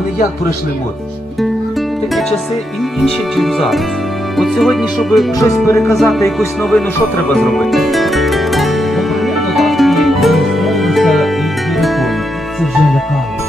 Вони як пройшли моду? Такі часи і інші, ніж зараз. От сьогодні, щоб щось переказати, якусь новину, що треба зробити? Це вже лякає.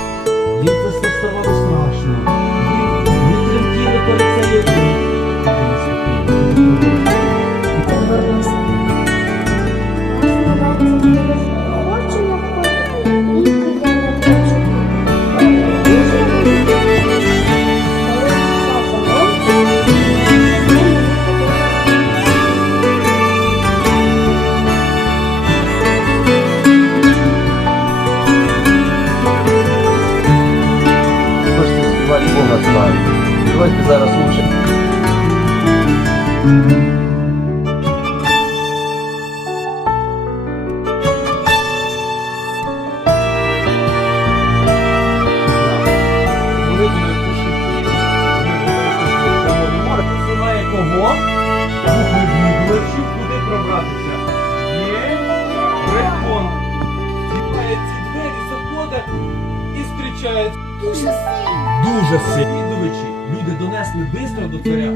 Зустрічає дуже сильно. дуже сильні відвідувачі. Люди донесли бистро до царя.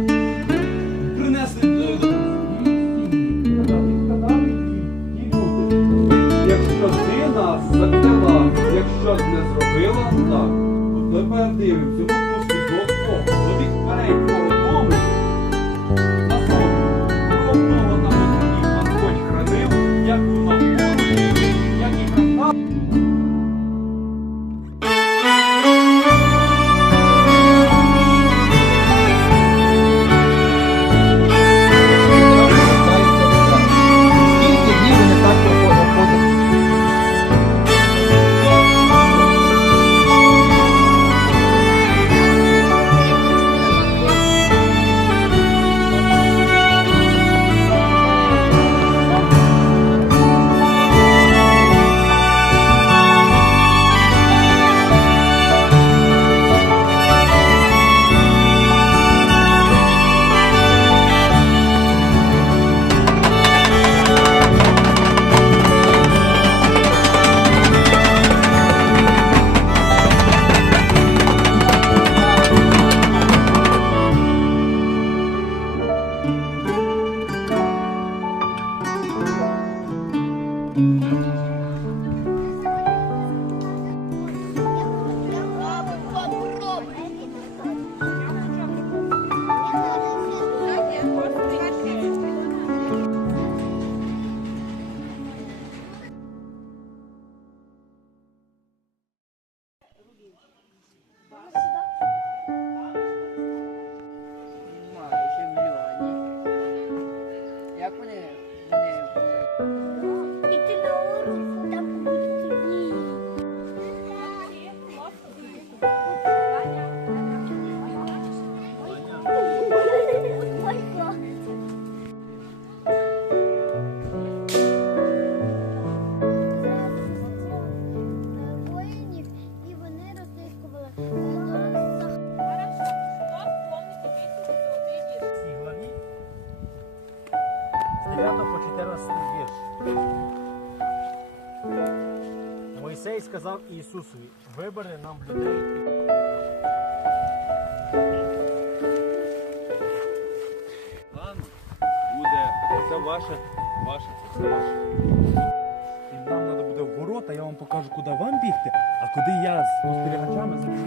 Принесли до... Якщо ти нас закляла, якщо не зробила так, то тепер дивимося, Мойсей сказав Ісусові, вибери нам людей. План буде, це ваше, ваше, це ваше. І нам треба буде в ворота, я вам покажу, куди вам бігти, а куди я з спостерігачами забіжу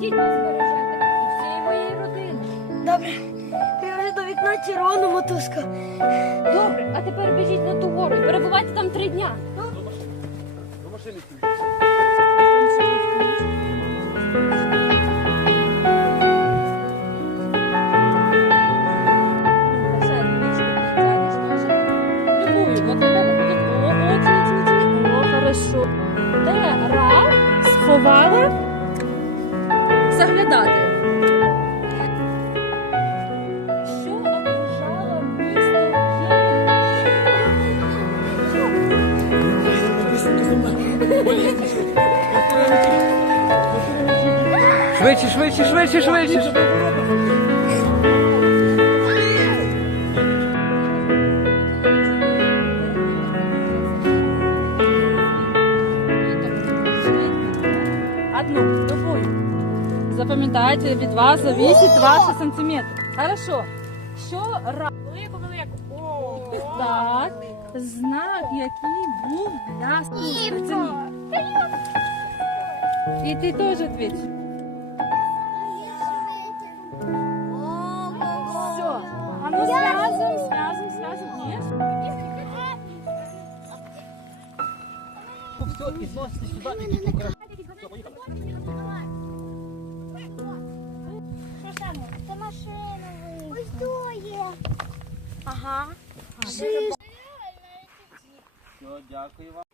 Ідіть нас. І всієї моєї родини. Добре. Я вже до вікна червону мотузку. Добре, а тепер біжіть на ту гору і перебувайте там три дня. Швидше, швидше, швидше, швидше. Одну, любую. Запам'ятайте, від вас зависить ваші сантиметри. Хорошо. Що ра... Велику, велику. Так. Знак, який був для співців. І ти теж відповідь. І зносите сюди, і тут украшати. Це машина. Ось то є. Ага. Все, дякую вам.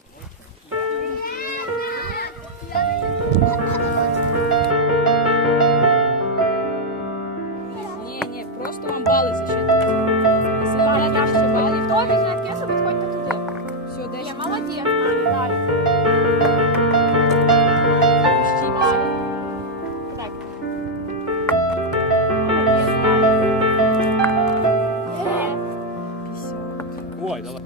Ой, давай.